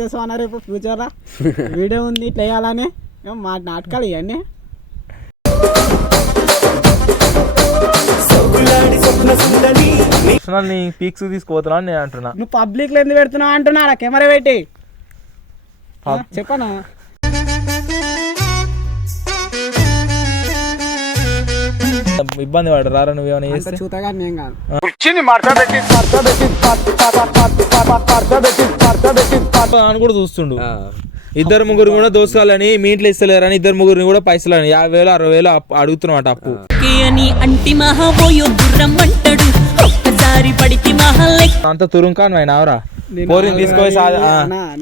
చేసామన్నా రేపు ఫ్యూచర్లో వీడియో ఉంది ఇట్లా వేయాలని మా నాటకాలు ఇవన్నీ నీ పీక్స్ తీసుకుపోతున్నా నేను అంటున్నా. నువ్వు పబ్లిక్లో ఎందుకు పెడుతున్నావు అంటున్నా కెమెరా పెట్టి చెప్పను. ఇబ్బంది పడు రారా నువ్వేమైనా చేస్తే చూతగా నేను కాదు అని కూడా చూస్తుండు. ఇద్దరు ముగ్గురు కూడా దోసుకోవాలని మీ ఇంట్లో ఇస్తలేరని ఇద్దరు ముగ్గురిని కూడా పైసలని 50,000 60,000 అడుగుతున్నమాట అప్పు. అంత తురుంకాను ఆయన అవరా పోరిని తీసుకొని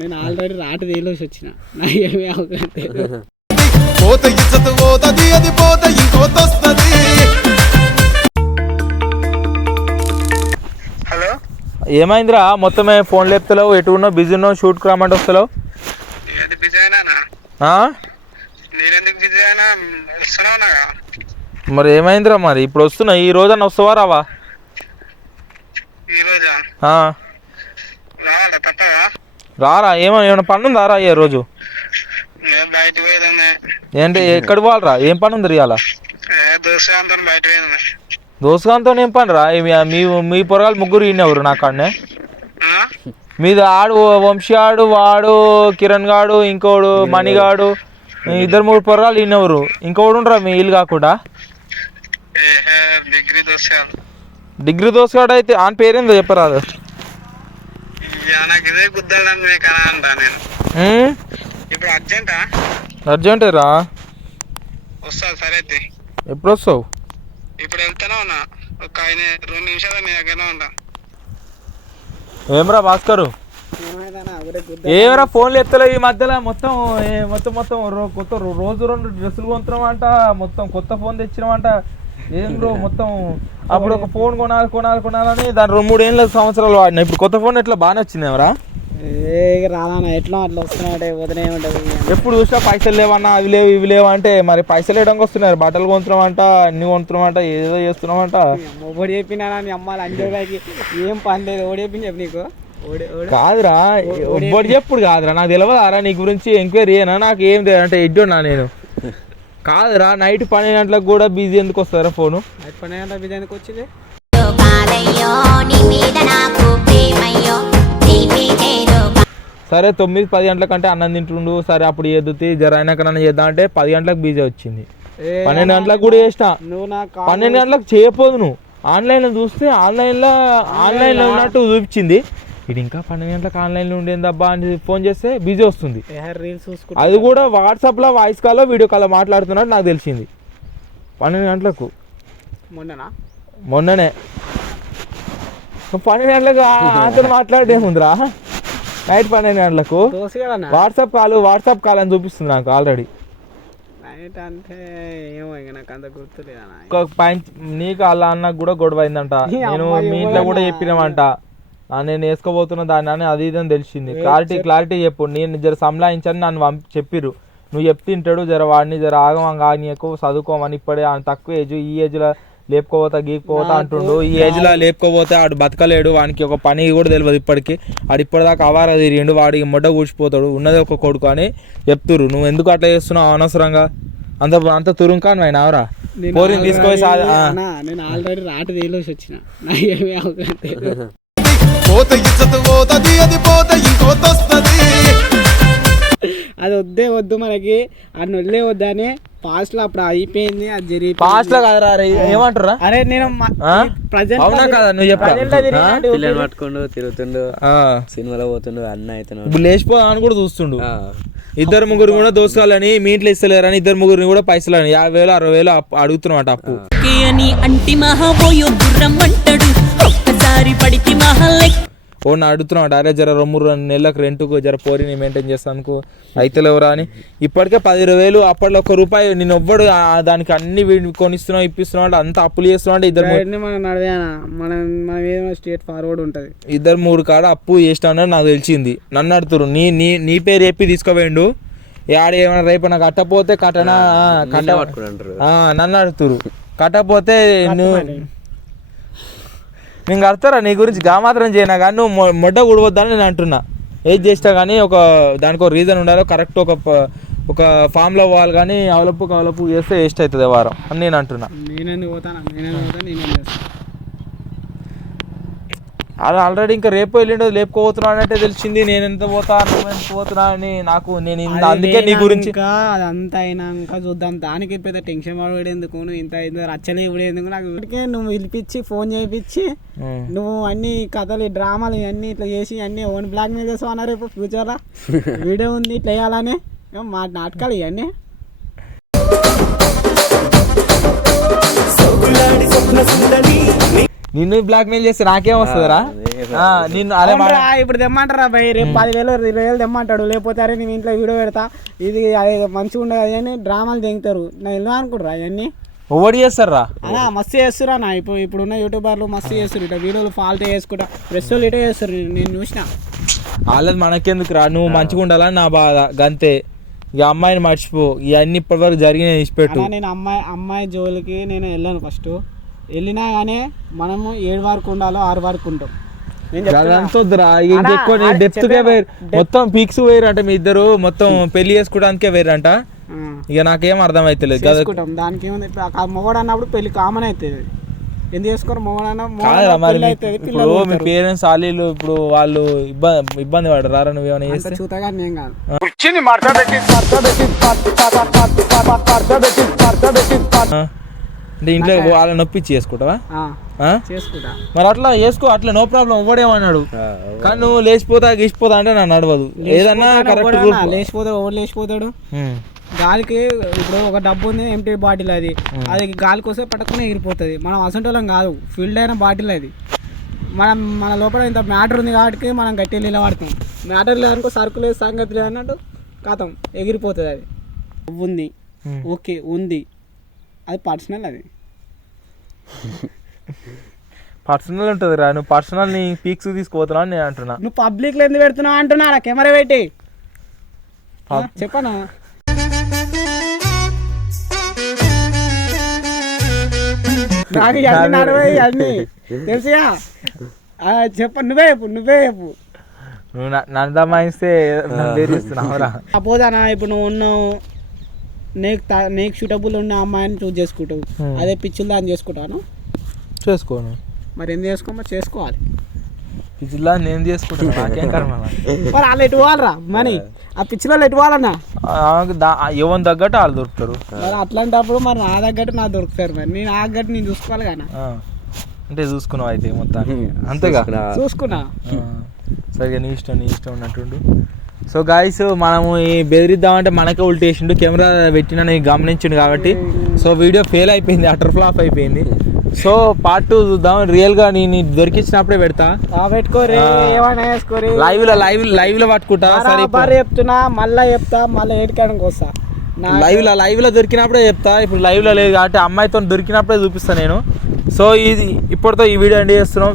నేను ఆల్రెడీ రాటు తేలేసి వచ్చిన హలో ఏమైందిరా మొత్తమే ఫోన్ లేపుతలేవు ఎటు ఉన్నావు బిజీ ఉన్నావు షూట్కి రమ్మంటే వస్తలేవు. మరి ఏమైందిరా మరి ఇప్పుడు వస్తున్నా ఈ రోజన్నా వస్తావా రావా? రారా ఏమైనా పని ఉందా రా ఏ రోజు ఏంటి ఎక్కడ పోవాలరా ఏం పని ఉంది రియాల దోసగాంతో ఏం పని రా మీ పొరగాలు ముగ్గురు ఈయనెవరు నా కాడనే మీద ఆడు వంశీ ఆడు వాడు కిరణ్ గాడు ఇంకోడు మణిగాడు ఇద్దరు మూడు పొరగాలు ఈయనెవరు ఇంకోడు ఉండరా మీ ఇల్లు కాకుండా డిగ్రీ దోసగాడు అయితే ఆన్ పేరేందో చెప్పరాదు. అర్జెంటే రా ఎప్పుడు వస్తావు? ఇప్పుడు వెళ్తానే ఉన్నా ఒక 2 నిమిషాలు మీ దగ్గరనే ఉంటా. ఏమరా భాస్కరు ఏమరా ఫోన్లు ఎత్తలేవు ఈ మధ్యలో మొత్తం మొత్తం కొత్త రోజు 2 డ్రెస్సులు కొంటున్నామంట మొత్తం కొత్త ఫోన్ తెచ్చినామంట ఏం బ్రో మొత్తం అప్పుడు ఒక ఫోన్ కొనాలని దాని 2-3 ఏళ్ళ సంవత్సరాలు వాడినా ఇప్పుడు కొత్త ఫోన్ ఎట్లా బాగానే వచ్చింది ఎవరా రాదన్నా ఎట్లా అట్లా వస్తున్నాయి వదిలే ఉంటుంది. ఎప్పుడు చూసినా పైసలు లేవన్నా అవి లేవు ఇవి లేవు అంటే మరి పైసలు వేయడానికి వస్తున్నారు బట్టలు కొంటున్నామంట అన్ని కొంటున్నామంట ఏదో చేస్తున్నామంట. ఒకటి చెప్పినా అమ్మాలి అంజోగాకి ఏం పని లేదు ఒకటి చెప్పింది చెప్పు నీకు కాదురా ఒబ్బడి చెప్పుడు కాదురా నాకు తెలియదారా నీ గురించి ఎంక్వైరీ అయినా నాకు ఏం తెలియదు అంటే ఎడ్డున్నా నేను కాదురా నైట్ 12 గంటలకు కూడా బిజీ ఎందుకు వస్తారా ఫోను? 12 గంటలకు బిజీ ఎందుకు వచ్చింది? సరే 9-10 గంటల కంటే అన్నం తింటుండు సరే అప్పుడు ఎదుగుతుంది జర అయినాక నన్ను చేద్దాం అంటే 10 గంటలకు బిజీ వచ్చింది 12 గంటలకు కూడా చేసిన 12 గంటలకు చేయకపోదు నువ్వు ఆన్లైన్లో చూస్తే ఆన్లైన్లో ఉన్నట్టు చూపించింది ఇది ఇంకా 12 గంటలకు ఆన్లైన్లో ఉండేదబ్బా అని ఫోన్ చేస్తే బిజీ వస్తుంది. అది కూడా వాట్సాప్లో వాయిస్ కాల్లో వీడియో కాల్లో మాట్లాడుతున్నట్టు నాకు తెలిసింది 12 గంటలకు మొన్ననే 12 గంటలకు అతను మాట్లాడేముందిరా నైట్ 12 గంటలకు వాట్సాప్ కాల్ అని చూపిస్తుంది నాకు ఆల్రెడీ. నీకు అలా అన్నకు కూడా గొడవ అయిందంట నేను మీ ఇంట్లో కూడా చెప్పినామంట నేను వేసుకోబోతున్నా దాన్ని అని అది ఇదని తెలిసింది. క్లారిటీ చెప్పు నేను జర సంలాయించని నన్ను చెప్పిర్రు నువ్వు చెప్తింటాడు జర వాడిని జర ఆగమని ఎక్కువ చదువుకోమని ఇప్పుడే తక్కువ ఏజ్ ఈ ఏజ్లో లేపుకోపోతా గీకపోతా అంటుండు ఈ ఏజ్లో లేపుకోపోతే ఆడు బతకలేడు వానికి ఒక పని కూడా తెలియదు ఇప్పటికి ఆడు ఇప్పటిదాకా అవారా తిరిగిండు వాడికి మొడ్డ కూర్చిపోతాడు ఉన్నది ఒక కొడుకు అని చెప్తురు. నువ్వు ఎందుకు అట్లా చేస్తున్నావు అనవసరంగా అంత తురుంకాను ఆయన అవరా పోరిని తీసుకొని నేను ఆల్రెడీ రాటు తేలేసి వచ్చిన అది వద్దు మనకి అది వదిలే వద్దని పాస్ట్ లో అప్పుడు అయిపోయింది అది జరిగి పాస్ట్ లో కాదురా ఏమంటారా అరే నేను పట్టుకుండు తిరుగుతుండు సినిమాలో పోతుండు అన్న అవుతున్నాడు లేచిపోదా అని కూడా చూస్తుండు. ఇద్దరు ముగ్గురు కూడా దోసుకోవాలని మీ ఇంట్లో ఇస్తలేరని ఇద్దరు ముగ్గురిని కూడా పైసలని 50,000 60,000 అడుగుతున్నమాట అప్పు. ఓ అడుగుతున్నాడు అరే జర 2-3 నెలలకు రెంట్కు జర పోరిని మెయింటైన్ చేస్తాను అయితే లేవురా అని ఇప్పటికే 10,000 అప్పట్లో ₹1 నేను ఎవ్వడు దానికి అన్ని కొనిస్తున్నావు ఇప్పిస్తున్నావు అంటే అంత అప్పులు చేస్తున్నావు అంటే స్ట్రేట్ ఫార్వర్డ్ ఉంటుంది 2-3 కాడ అప్పు చేసినా నాకు తెలిసింది. నన్ను అడుగుతురు నీ పేరు చెప్పి తీసుకోవేయండు ఆడ ఏమైనా రేపు నాకు కట్టపోతే కట్టనా నన్ను అడుగుతురు కట్టపోతే నువ్వు నేను కడతారా నీ గురించి గా మాత్రం చేయనా కానీ నువ్వు మొడ్డ కూడవద్దని నేను అంటున్నా. ఏది చేసినా కానీ ఒక దానికి ఒక రీజన్ ఉండాలి, కరెక్ట్ ఒక ఫామ్లో పోవాలి, కానీ అవలపు చేస్తే వేస్ట్ అవుతుంది వారం అని నేను అంటున్నా. నేనేందుకు పోతాను, నేనేం చేస్తాను. అది ఆల్రెడీ ఇంకా రేపు ఎల్లుండో లేపుకోబోతున్నా అంటే తెలిసింది. నేను ఎంత పోతా నువ్వు ఎంత పోతున్నా అని నాకు నేను అందుకే నీ గురించి అదంతా అయినాక చూద్దాం. దానికి పెద్ద టెన్షన్ పడేందుకు నువ్వు ఇంత రచ్చలే ఇవ్వడేందుకు నాకు ఇప్పటికే నువ్వు పిలిపించి ఫోన్ చేయించి నువ్వు అన్ని కథలు డ్రామాలు ఇవన్నీ ఇట్లా చేసి అన్ని ఓన్ బ్లాక్ మెయిల్ చేస్తావు అన్నారు. రేపు ఫ్యూచర్లో వీడియో ఉంది ఇట్లా వేయాలనే మా నాటకాలు ఇవన్నీ. నిన్ను బ్లాక్ మెయిల్ చేస్తే నాకేం వస్తుందిరా? నిన్ను అరే ఇప్పుడు తెమ్మంటారా భయ్, రేపు 10,000 20,000 తెమ్మంటాడు. లేకపోతే అరే నేను ఇంట్లో వీడియో పెడతా ఇది మంచిగా ఉండదు అవన్నీ డ్రామాలు తెంగుతారు. నేను వెళ్ళా అనుకుంటారా అవన్నీ ఓడి చేస్తారా? అలా మస్తు చేస్తురా నా ఇప్పుడున్న యూట్యూబర్లు మస్తు చేస్తారు. ఇట్లా వీడియోలు ఫాల్ట్ చేసుకుంటా ప్రెస్ వాళ్ళు ఇటే చేస్తారు. నేను చూసిన వాళ్ళది మనకెందుకు రా, నువ్వు మంచిగా ఉండాలని నా బాధ గంతే. ఇక అమ్మాయిని మర్చిపో, ఇవన్నీ ఇప్పటివరకు జరిగిన ఇచ్చిపెట్టు. నేను అమ్మాయి జోలికి నేను వెళ్ళాను. ఫస్ట్ వెళ్ళినా కానీ మనము 7 వరకు ఉండాలో 6 వరకు ఉంటాం. మొత్తం పీక్స్ వేరంట మీ ఇద్దరు, మొత్తం పెళ్లి చేసుకోవడానికే వేరంట. ఇక నాకేం అర్థం అవుతలేదు. దానికి ఏముంది, మొగడు అన్నప్పుడు పెళ్లి కామన్ అవుతుంది. ఎందుకు చేసుకోరు మొగడన్నా? ఇప్పుడు మీ పేరెంట్స్ వాళ్ళు ఇప్పుడు వాళ్ళు ఇబ్బంది పడరా? నువ్వేమైనా చేస్తే చూతగా నేను కాదు. అంటే ఇంట్లో వాళ్ళని నొప్పించి చేసుకుంటావా? చేసుకుంటా. మరి అట్లా చేసుకో, అట్లా నో ప్రాబ్లం. ఇవ్వడేమన్నాడు, కానీ నువ్వు లేచిపోతా గీసిపోతా అంటే నన్ను నడవదు. ఏదన్నా కరెక్ట్ లేచిపోతాడు. గాలికి ఇప్పుడు ఒక డబ్బు ఉంది ఎంటీ బాటిల్, అది గాలికి వస్తే పట్టుకుని ఎగిరిపోతుంది. మనం అసంటోళ్ళం కాదు, ఫిల్డ్ అయిన బాటిల్ అది. మన లోపల ఇంత మ్యాటర్ ఉంది కాబట్టి మనం గట్టిగా నిలబడతాం. మ్యాటర్ లేదనుకో సరుకు లేదు సంగతి లేదు అన్నట్టు కాతం ఎగిరిపోతుంది. అది ఉంది ఓకే ఉంది, అది పర్సనల్. అది పర్సనల్ ఉంటుంది రా. నువ్వు పర్సనల్ నీ పీక్స్ తీసుకుపోతున్నావు నేను అంటున్నా. నువ్వు పబ్లిక్లో ఎందుకు పెడుతున్నావు అంటున్నా? కెమెరా పెట్టి చెప్పనా? నాకు ఇవన్నీ నడవై అన్నీ తెలుసుగా. చెప్ప నువ్వే చెప్పు నువ్వు నన్ను దమాయిస్తే వేరేస్తున్నావురా. సపోజ్ అన్న ఇప్పుడు నువ్వు ఉన్నావు, నీకు సూటబుల్ ఉన్న అమ్మాయిని చూస్ చేసుకుంటావు. అదే పిచ్చిలు దాన్ని చేసుకుంటాను చేసుకోను. మరి ఏం చేసుకోమో చేసుకోవాలి. పిచ్చిలా నేను చేసుకుంటాను, నాకేం కర్మ. మరి వాళ్ళు ఎటు పోవాలరా మనీ? ఆ పిచ్చిలో ఎటు పోవాలన్నా? ఎవరి తగ్గట్టు వాళ్ళు దొరుకుతారు. మరి అట్లాంటప్పుడు మరి నా తగ్గట్టు నాకు దొరుకుతారు. మరి నేను ఆ తగ్గట్టు నేను చూసుకోవాలి కానీ. అంటే చూసుకున్నావు అయితే మొత్తానికి అంతేగా? చూసుకున్నా. సరిగా నీ ఇష్టం ఉన్నట్టుండు. సో గాయస్, మనము ఈ బెదిరిద్దామంటే మనకే ఉల్టేసిండు. కెమెరా పెట్టినా నేను గమనించిండు కాబట్టి. సో వీడియో ఫెయిల్ అయిపోయింది, అటర్ ఫ్లాప్ అయిపోయింది. సో పార్ట్ 2 చూద్దాం. రియల్గా నేను దొరికించినప్పుడే పెడతా. పెట్టుకోరి, ఏమైనా వేసుకోరి. లైవ్ లో పట్టుకుంటా. చెప్తున్నా, మళ్ళీ చెప్తా, మళ్ళీ ఏడికాడానికి వస్తా. లైవ్ లో దొరికినప్పుడే చెప్తా. ఇప్పుడు లైవ్ లో లేదు కాబట్టి అమ్మాయితో దొరికినప్పుడే చూపిస్తా నేను. సో ఇప్పటితో ఈ వీడియో ఎండ్ చేస్తున్నాం.